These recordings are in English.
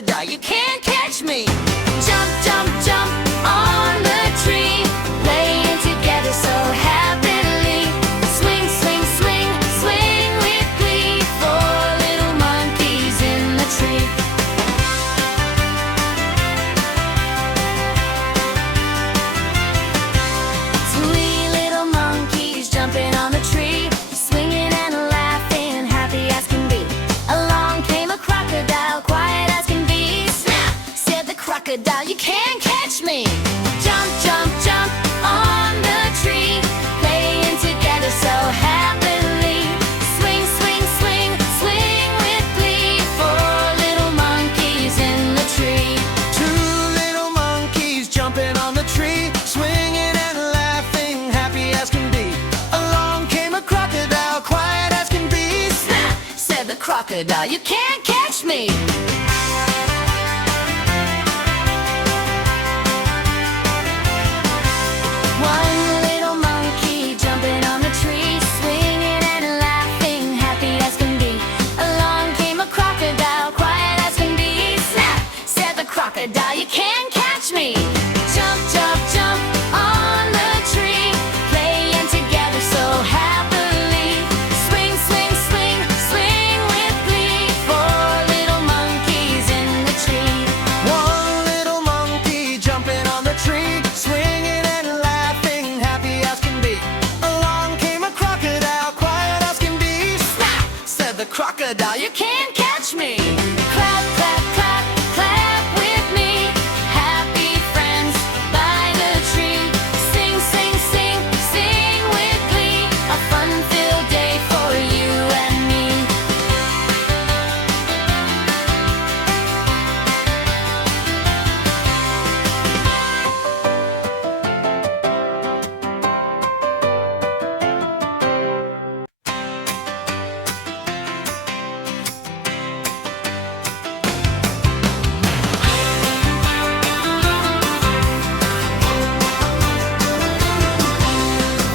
crocodile, you can't catch me. Jump, jump, jump on the tree, playing together so happily. Swing, swing, swing, swing with glee, four little monkeys in the tree. Three little monkeys jumping on the tree, swinging and laughing, happy as can be. Along came a crocodile, quiet as can be. Snap, said the crocodile, you can't catch me. Jump, jump, jump on the tree, playing together so happily. Swing, swing, swing, swing with glee, four little monkeys in the tree. Two little monkeys jumping on the tree, swinging and laughing, happy as can be. Along came a crocodile, quiet as can be. Snap, said the crocodile, you can't catch me. One little monkey jumping on the tree, swinging and laughing, happy as can be. Along came a crocodile, quiet as can be. Snap, said the crocodile, you can't catch me. Jump, jump, jump on the tree, playing together so happily. Swing, swing, swing, swing with glee, four little monkeys in the tree. One little monkey jumping on the tree, swinging and laughing, happy as can be. Along came a crocodile, quiet as can be. Snap, said the crocodile, you can't catch me. Clap, clap, clap, clap with me, happy friends by the tree. Sing, sing, sing, sing with glee, a fun-filled day for you and me.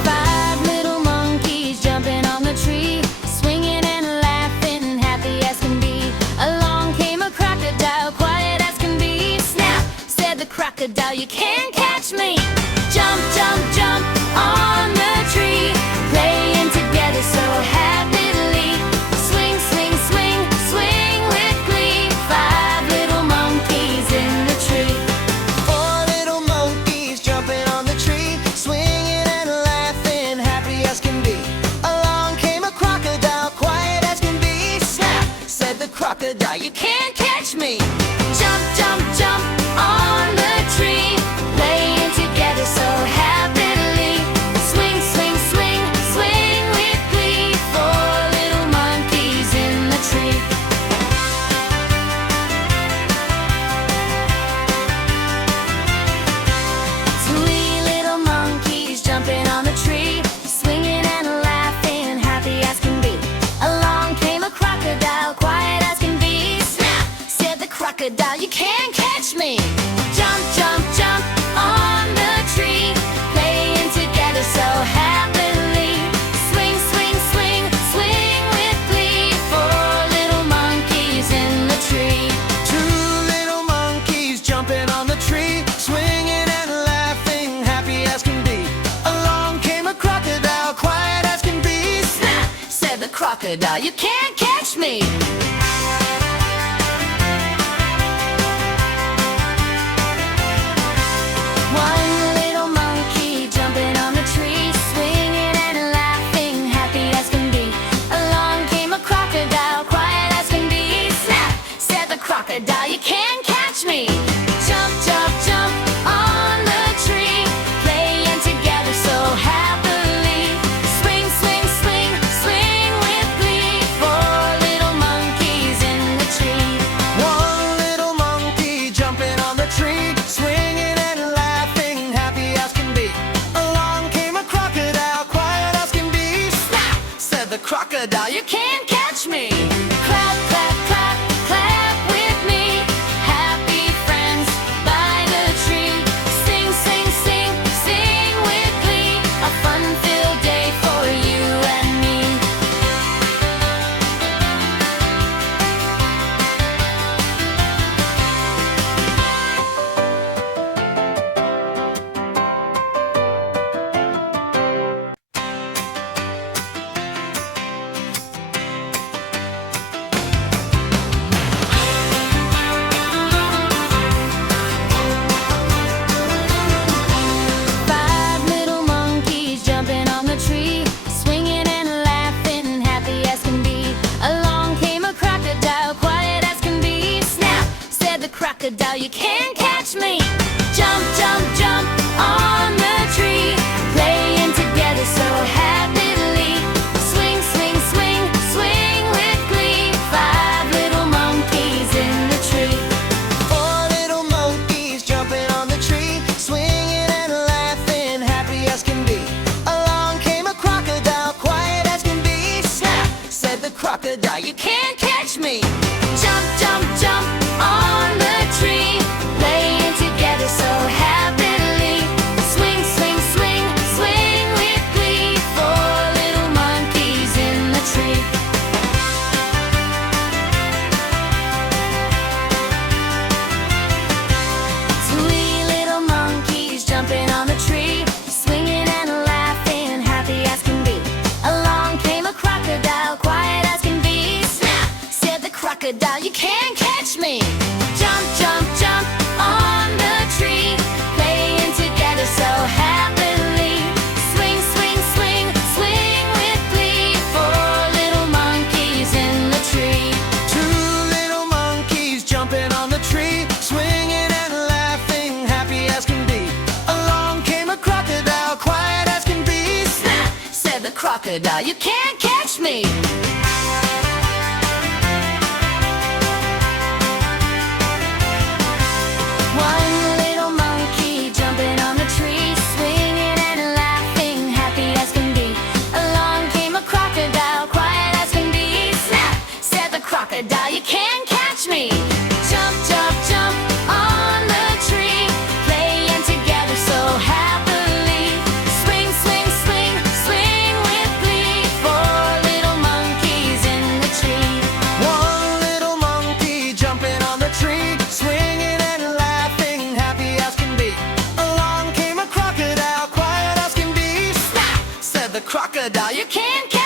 Five little monkeys jumping on the tree, swinging and laughing, happy as can be. Along came a crocodile, quiet as can be. Snap, said the crocodile, you can't catch me. Jump, jump, jump on the tree, playing together so happily. Swing, swing, swing, swing with glee, five little monkeys in the tree. Four little monkeys jumping on the tree, swinging and laughing, happy as can be. Along came a crocodile, quiet as can be. Snap, said the crocodile, you can't catch me. Jump, jump, jump on the tree, playing together so happily. Swing, swing, swing, swing with glee, four little monkeys in the tree. Three little monkeys jumping on the tree, swinging and laughing, happy as can be. Along came a crocodile, quiet as can be. Snap, said the crocodile, you can't catch me. Jump, jump, jump on the tree, playing together so happily. Swing, swing, swing, swing with glee, four little monkeys in the tree. Two little monkeys jumping on the tree, swinging and laughing, happy as can be. Along came a crocodile, quiet as can be. Snap, said the crocodile, you can't catch me. One little monkey jumping on the tree, swinging and laughing, happy as can be. Along came a crocodile, quiet as can be. Snap, said the crocodile, you can't catch me. Jump, jump, jump on the tree, playing together so happily. Swing, swing, swing, swing with glee, four little monkeys in the tree. One little monkey jumping on the tree, swinging and laughing, happy as can be. Along came a crocodile, quiet as can be. Snap, said the crocodile, you can't catch me. Clap, clap, clap, clap with me, happy friends by the tree. Sing, sing, sing, sing with glee, a fun-filled day for you and me. you can't catch me. Jump, jump, jump on the tree, playing together so happily. Swing, swing, swing, swing with glee. Five little monkeys in the tree. Four little monkeys jumping on the tree, swinging and laughing, happy as can be. Along came a crocodile, quiet as can be. Snap, said the crocodile, you can't catch me. Jump, jump, jump on the tree, playing together so happily. Swing, swing, swing, swing with glee. Four little monkeys in the tree. Three little monkeys jumping on the tree, swinging and laughing, happy as can be. Along came a crocodile, quiet as can be. Snap, said the crocodile, you can't catch me. Jump, jump, jump on the tree, playing together so happily. Swing, swing, swing, swing with glee. Four little monkeys in the tree. Two little monkeys jumping on the tree, swinging and laughing, happy as can be. Along came a crocodile, quiet as can be. Snap, said the crocodile, you can't catch me. One little monkey jumping on the tree, swinging and laughing, happy as can be. Along came a crocodile, quiet as can be. Snap, said the crocodile, you can't catch me. Jump, jump, jump on the tree, playing together so happily. Swing, swing, swing, swing with glee. Four little monkeys in the tree. One little monkey jumping on the tree, swinging and laughing, happy as can be. Along came a crocodile, quiet as can be. Snap, Said the crocodile, you can't catch